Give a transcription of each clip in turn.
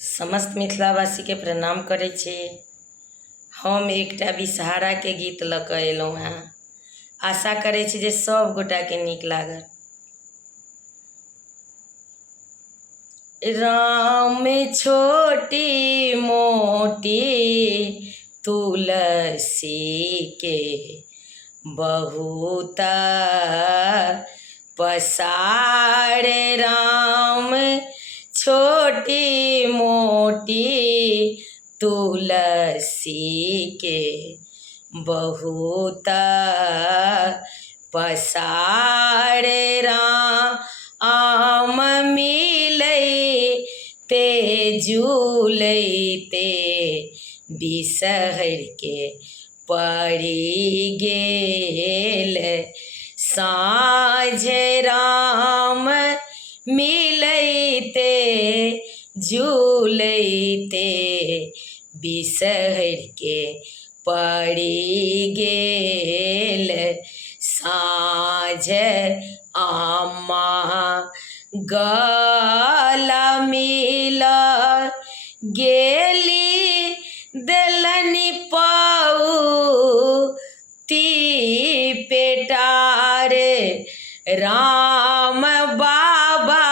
समस्त मिथिलावासी के प्रणाम करै छी। हम एकटा विषहारा के गीत लऽ कऽ अयलहुँ हेँ। आशा करै छी जे सब गोटा के नीक लागत। राम छोटी मोटी तुलसी के बहुत पसारे। राम छोटी मोटी तुलसी के बहुत पसारे। राम मिलैते झूलैते बिसहर के पड़ि गेल साँझ। राम मिलैते झूलैते बिसहर के पड़ि गेल साँझ। आमा गला मिल गेली देलनि पाउती पेटार। राम बाबा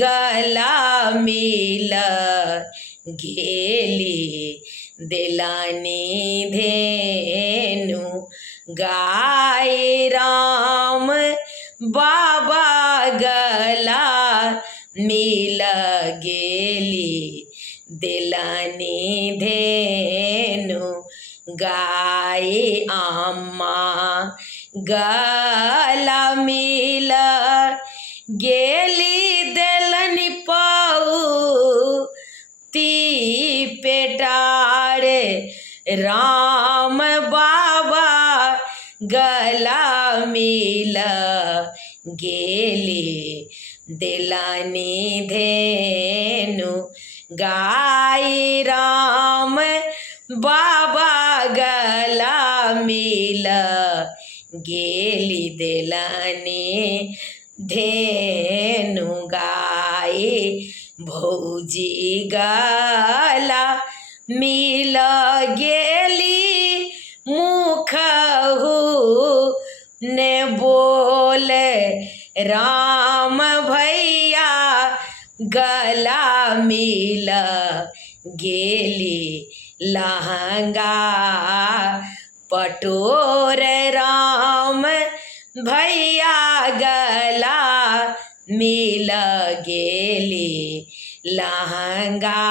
गला मिल गेली देलनि धेनु गाय। राम बाबा गला मिल गेली देलनि धेनु गाय। आमा गला मिल गेली देलनि पाउती पेटार। राम बाबा गला मिल गेली देलनि धेनु गाय। राम बाबा गला मिल गेली देलनि धेनु गाय। भौजी गला मिल गेली मुखहु ने बोल। राम भैया गला मिल गेली लहंगा पटोर। राम भैया गला मिल गेली लहंगा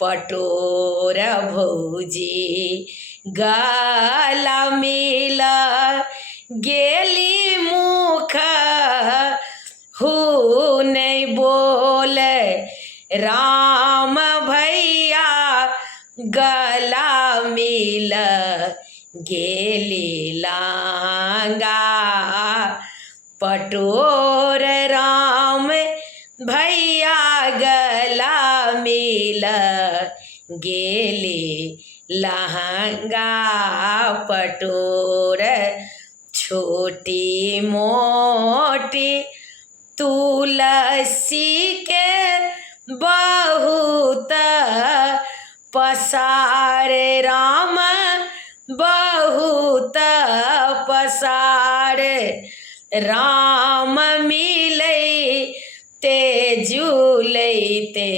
पटोर। भौजी गला मिल गेली मुखहु नहि बोल। राम भैया गला मिल गेली लहंगा पटोर। राम भैया गला मिल गेली लहंगा पटोर। छोटी मोटी तुलसी के बहुत पसारे। राम बहुत पसारे। राम मिलैते झूलैते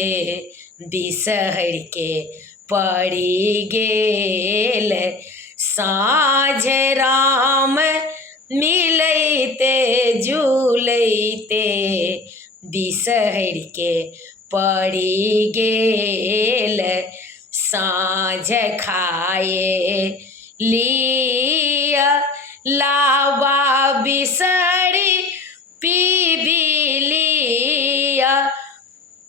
बिसहर के पड़ि गेल साँझ। राम मिलैते झूलैते बिसहर के पड़ि गेल साँझ। खाए लिया लाबा बिसहरी पीबी लिया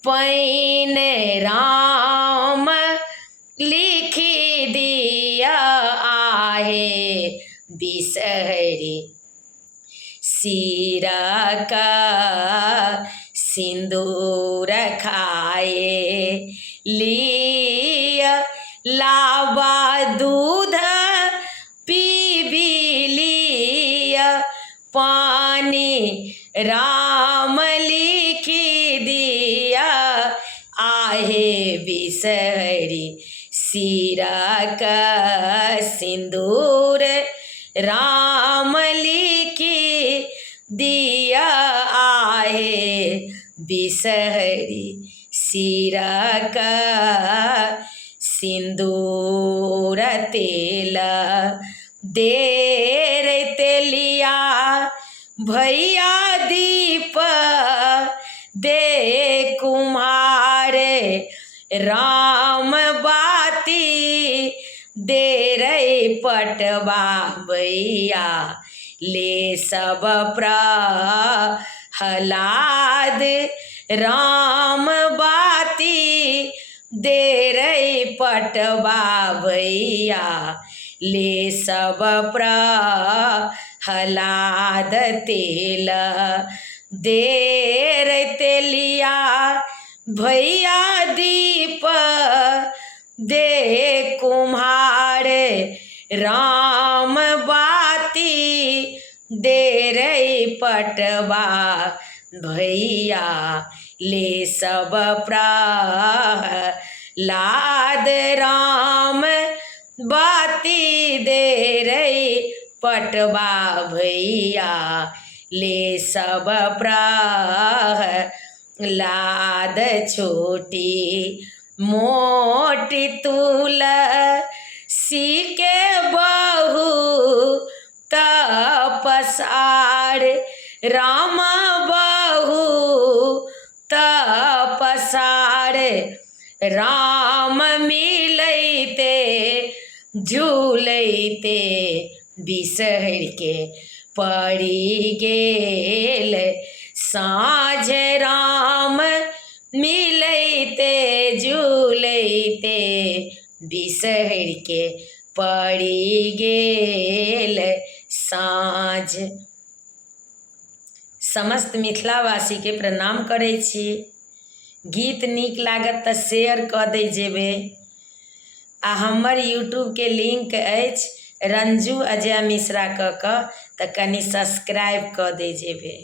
पैन। राम लिखी दिया आहे बिसहरी सिरा का सिंदूर खाए लिया लाबा दूध पीबी लिया पानी। राम लिखी दिया बिसहरी सिरा का सिंदूर राम लिखी दिया आहे बिसहरी सिरा का सिंदूर तेला देर तेलिया भैया दीप दे कुम्हारे राम बाती दे रे पटवा भैया ले सब प्रहलाद राम बाती दे रे पटवा भैया ले सब प्रहलाद तेल देर तेलिया भैया दीप दे कुम्हारे राम बाती दे रे पटवा भैया ले सब प्रहलाद राम बाती दे रे पटवा भैया ले सब प्रहलाद छोटी मोटी तुलसी के बहू तपसार राम बहू तपसार राम मिलैते झूलैते बिसहर के पड़ी गेल साँझ राम मिलैते झूलैते बिसहर के पड़ी गेल साँझ। समस्त मिथिलावासी के प्रणाम करै छी। गीत नीक लागत तऽ शेयर कऽ दै जेबै आ हमर यूट्यूब के लिंक अछि रंजू अजय मिश्रा कऽ तऽ कनि सब्सक्राइब कऽ दै जेबै।